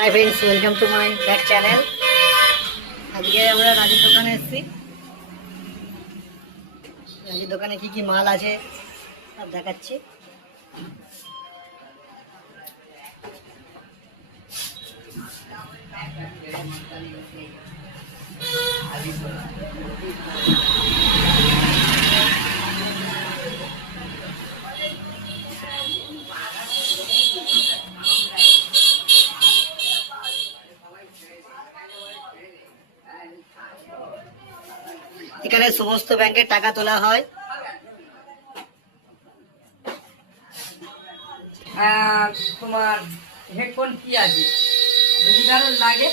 Hi friends, welcome to my back channel. আজকে আমরা রাজের দোকানে এসেছি। রাজের দোকানে কি কি মাল আছে সব দেখাচ্ছি। এখানে সমস্ত ব্যাংকের টাকা তোলা হয়। তোমার হেডফোন কি আছে, যদি কারোর লাগে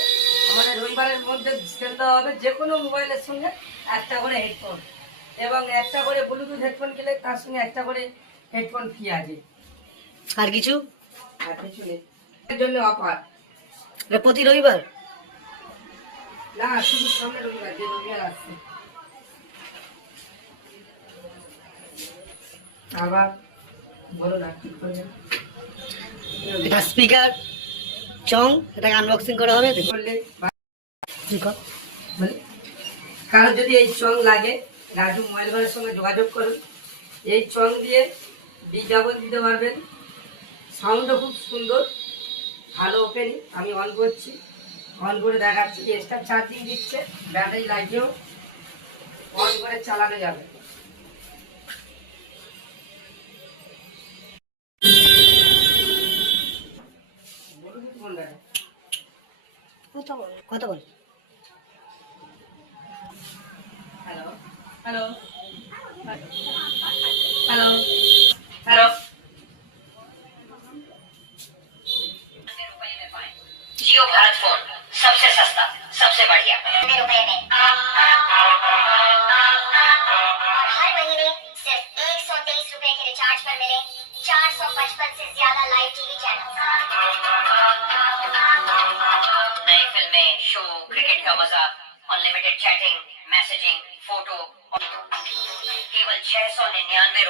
আমাদের রবিবারের মধ্যে সেল দেওয়া হবে। যে কোনো মোবাইলের সঙ্গে একটা করে হেডফোন এবং একটা করে ব্লুটুথ হেডফোন কিনলে তার সঙ্গে একটা করে হেডফোন ফ্রি আছে। আর কিছু আর কিছু নেই, এর জন্য অফার। এটা প্রতি রবিবার না, শুধু সামনে রবিবার, যে রবিবার আসছে। আবার বলো না কি করবে। এটা স্পিকার চং, এটাকে আনবক্সিং করা হবে। করলে কি কর? কারো যদি এই চং লাগে, রাজু মোবাইল ঘরের সঙ্গে যোগাযোগ করুন। এই চং দিয়ে বিজ্ঞাপন দিতে পারবেন। সাউন্ডও খুব সুন্দর, ভালো ওপেনিং। আমি অন করছি, অন করে দেখাচ্ছি। এক্সট্রা চার্জিং দিচ্ছে, ব্যাটারি লাগিয়েও অন করে চালানো যাবে। কথা বল। Hello hello hello hello. Jio Bharat phone सबसे सस्ता सबसे बढ़िया ₹90 में और हर महीने सिर्फ ₹123 के रिचार्ज पर मिले 455 से ज्यादा लाइव टीवी चैनल, नई फिल्में, शो, क्रिकेट का मजा, अनलिमिटेड चैटिंग, मैसेजिंग, फोटो, केवल ₹699।